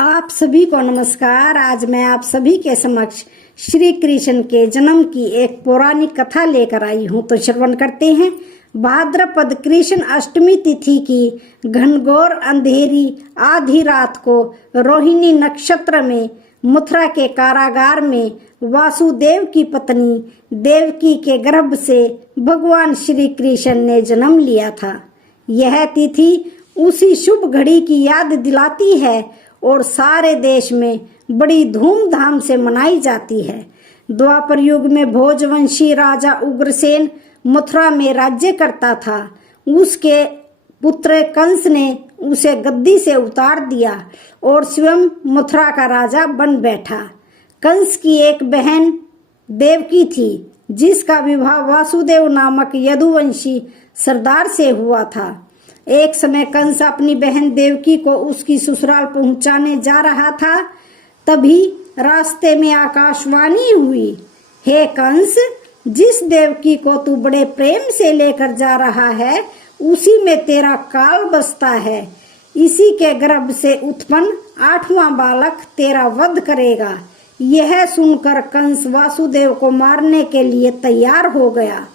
आप सभी को नमस्कार। आज मैं आप सभी के समक्ष श्री कृष्ण के जन्म की एक पौराणिक कथा लेकर आई हूँ, तो श्रवण करते हैं। भाद्रपद कृष्ण अष्टमी तिथि की घनघोर अंधेरी आधी रात को रोहिणी नक्षत्र में मथुरा के कारागार में वासुदेव की पत्नी देवकी के गर्भ से भगवान श्री कृष्ण ने जन्म लिया था। यह तिथि उसी शुभ घड़ी की याद दिलाती है और सारे देश में बड़ी धूमधाम से मनाई जाती है। द्वापर युग में भोजवंशी राजा उग्रसेन मथुरा में राज्य करता था। उसके पुत्र कंस ने उसे गद्दी से उतार दिया और स्वयं मथुरा का राजा बन बैठा। कंस की एक बहन देवकी थी, जिसका विवाह वासुदेव नामक यदुवंशी सरदार से हुआ था। एक समय कंस अपनी बहन देवकी को उसकी ससुराल पहुंचाने जा रहा था। तभी रास्ते में आकाशवाणी हुई, हे कंस, जिस देवकी को तू बड़े प्रेम से लेकर जा रहा है, उसी में तेरा काल बसता है। इसी के गर्भ से उत्पन्न 8वां बालक तेरा वध करेगा। यह सुनकर कंस वासुदेव को मारने के लिए तैयार हो गया।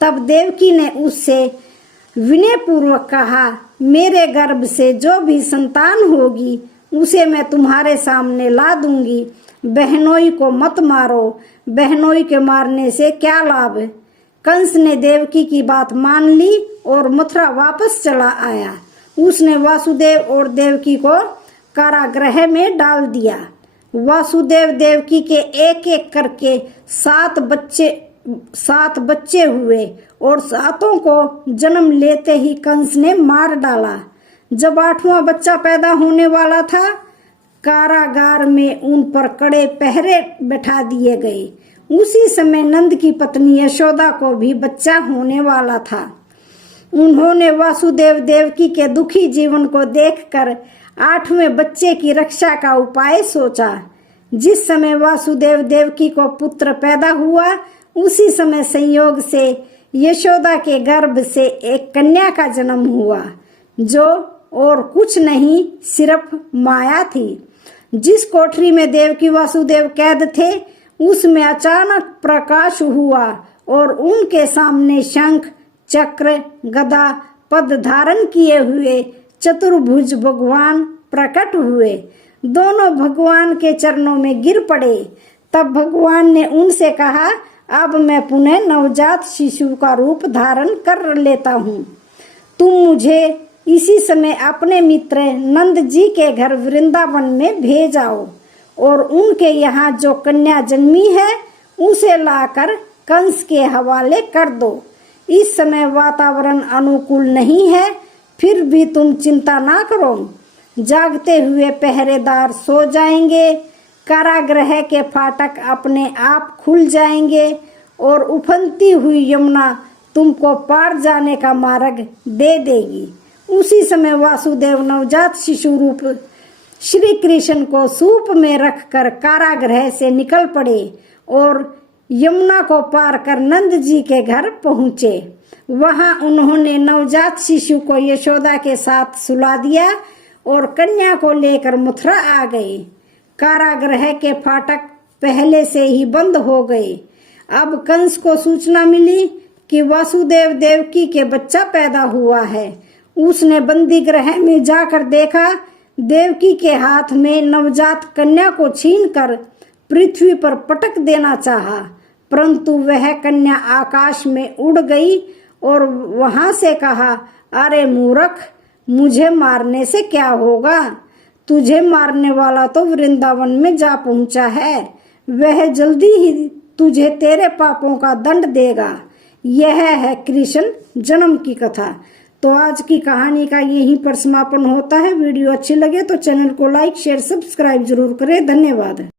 तब देवकी ने उससे विनय पूर्वक कहा, मेरे गर्भ से जो भी संतान होगी उसे मैं तुम्हारे सामने ला दूंगी। बहनोई को मत मारो, बहनोई के मारने से क्या लाभ। कंस ने देवकी की बात मान ली और मथुरा वापस चला आया। उसने वासुदेव और देवकी को कारागृह में डाल दिया। वासुदेव देवकी के एक एक करके 7 बच्चे हुए और 7 को जन्म लेते ही कंस ने मार डाला। जब 8वां बच्चा पैदा होने वाला था, कारागार में उन पर कड़े पहरे बैठा दिए गए। उसी समय नंद की पत्नी यशोदा को भी बच्चा होने वाला था। उन्होंने वासुदेव देवकी के दुखी जीवन को देखकर 8वें बच्चे की रक्षा का उपाय सोचा। जिस समय वासुदेव देवकी को पुत्र पैदा हुआ, उसी समय संयोग से यशोदा के गर्भ से एक कन्या का जन्म हुआ, जो और कुछ नहीं सिर्फ माया थी। जिस कोठरी में देवकी वासुदेव कैद थे, उसमें अचानक प्रकाश हुआ और उनके सामने शंख, चक्र, गदा, पद धारण किए हुए चतुर्भुज भगवान प्रकट हुए। दोनों भगवान के चरणों में गिर पड़े। तब भगवान ने उनसे कहा, अब मैं पुनः नवजात शिशु का रूप धारण कर लेता हूँ। तुम मुझे इसी समय अपने मित्र नंद जी के घर वृंदावन में भेज आओ और उनके यहाँ जो कन्या जन्मी है उसे लाकर कंस के हवाले कर दो। इस समय वातावरण अनुकूल नहीं है, फिर भी तुम चिंता ना करो। जागते हुए पहरेदार सो जाएंगे, कारागृह के फाटक अपने आप खुल जाएंगे और उफनती हुई यमुना तुमको पार जाने का मार्ग दे देगी। उसी समय वासुदेव नवजात शिशु रूप श्री कृष्ण को सूप में रखकर कारागृह से निकल पड़े और यमुना को पार कर नंद जी के घर पहुँचे। वहां उन्होंने नवजात शिशु को यशोदा के साथ सुला दिया और कन्या को लेकर मथुरा आ गए। कारागृह के फाटक पहले से ही बंद हो गए। अब कंस को सूचना मिली कि वासुदेव देवकी के बच्चा पैदा हुआ है। उसने बंदी गृह में जाकर देखा, देवकी के हाथ में नवजात कन्या को छीनकर पृथ्वी पर पटक देना चाहा, परंतु वह कन्या आकाश में उड़ गई और वहां से कहा, अरे मूर्ख, मुझे मारने से क्या होगा। तुझे मारने वाला तो वृंदावन में जा पहुंचा है। वह जल्दी ही तुझे तेरे पापों का दंड देगा। यह है कृष्ण जन्म की कथा। तो आज की कहानी का यहीं पर समापन होता है। वीडियो अच्छी लगे तो चैनल को लाइक, शेयर, सब्सक्राइब जरूर करें। धन्यवाद।